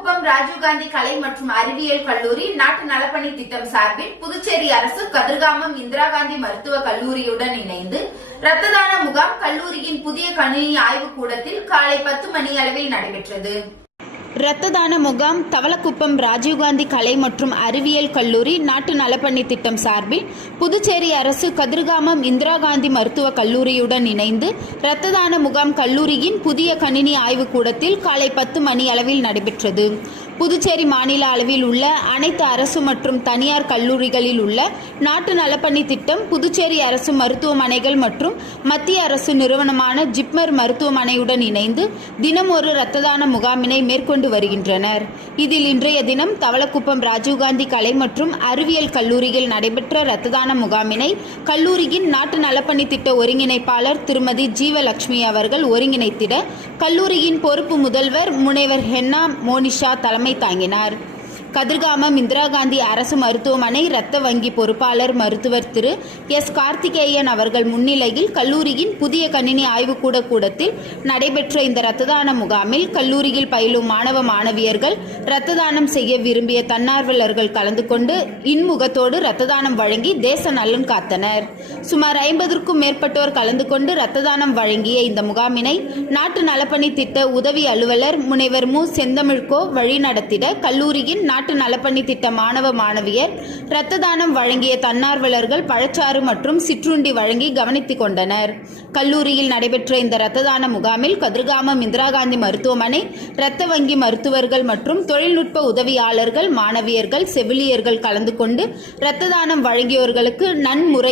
தவளக்குப்பம் ராஜீவ்காந்தி கலை மற்றும் அறிவியல் கல்லூரி நாட்டு நலப்பணி திட்டம் சார்பில் புதுச்சேரி அரசு கதிர்காமம் இந்திரா காந்தி மருத்துவக் கல்லூரியுடன் இணைந்து இரத்த தான முகாம் கல்லூரியின் புதிய கணினி ஆய்வுக் கூடத்தில் காலை 10 மணி அளவில் நடைபெற்றது. இரத்த தான முகாம் தவளக்குப்பம் ராஜீவ்காந்தி கலை மற்றும் அறிவியல் கல்லூரி நாட்டு நலப்பணி திட்டம் சார்பில் புதுச்சேரி அரசு கதிர்காமம் இந்திரா காந்தி மருத்துவக் கல்லூரியுடன் இணைந்து இரத்த தான முகாம் கல்லூரியின் புதிய கணினி ஆய்வுக் கூடத்தில் காலை 10 மணி அளவில் நடைபெற்றது. புதுச்சேரி மாநில அளவில் உள்ள அனைத்து அரசு மற்றும் தனியார் கல்லூரிகளில் உள்ள நாட்டு நலப்பணி திட்டம் புதுச்சேரி அரசு மருத்துவமனைகள் மற்றும் மத்திய அரசு நிறுவனமான ஜிப்மர் மருத்துவமனையுடன் இணைந்து தினம் ஒரு இரத்த தான முகாமினை மேற்கொண்டு வருகின்றனர். இதில் இன்றைய தினம் தவளக்குப்பம் ராஜீவ்காந்தி கலை மற்றும் அறிவியல் கல்லூரியில் நடைபெற்ற இரத்த தான முகாமினை கல்லூரியின் நாட்டு நலப்பணி திட்ட ஒருங்கிணைப்பாளர் திருமதி ஜீவலட்சுமி அவர்கள் ஒருங்கிணைத்திட கல்லூரியின் பொறுப்பு முதல்வர் முனைவர் ஹென்னா மோனிஷா தலைமை தாங்கினார். கதிர்காமம் இந்திரா காந்தி அரசு மருத்துவமனை இரத்த வங்கி பொறுப்பாளர் மருத்துவர் திரு எஸ். கார்த்திகேயன் அவர்கள் முன்னிலையில் கல்லூரியின் புதிய கணினி ஆய்வுக்கூட கூடத்தில் நடைபெற்ற இந்த இரத்த தான முகாமில் கல்லூரியில் பயிலும் மாணவ மாணவியர்கள் இரத்த தானம் செய்ய விரும்பிய தன்னார்வலர்கள் கலந்து கொண்டு இன்முகத்தோடு இரத்த தானம் வழங்கி தேச நலன் காத்தனர். சுமார் 50க்கும் மேற்பட்டோர் கலந்து கொண்டு இரத்த தானம் வழங்கிய இந்த முகாமினை நாட்டு நலப்பணி திட்ட உதவி அலுவலர் முனைவர் மு. செந்தமிழ்கோ வழிநடத்திட கல்லூரியின் நாட்டு நலப்பணி திட்ட மாணவ மாணவியர் இரத்த தானம் வழங்கிய தன்னார்வலர்கள் பழச்சாறு மற்றும் சிற்றுண்டி வழங்கி கவனித்துக் கொண்டனர். கல்லூரியில் நடைபெற்ற இந்த இரத்த தான முகாமில் கதிர்காமம் இந்திரா காந்தி மருத்துவமனை இரத்த வங்கி மருத்துவர்கள் மற்றும் தொழில்நுட்ப உதவியாளர்கள் மாணவியர்கள் செவிலியர்கள் கலந்து கொண்டு இரத்த தானம் வழங்கியோர்களுக்கு நன்முறை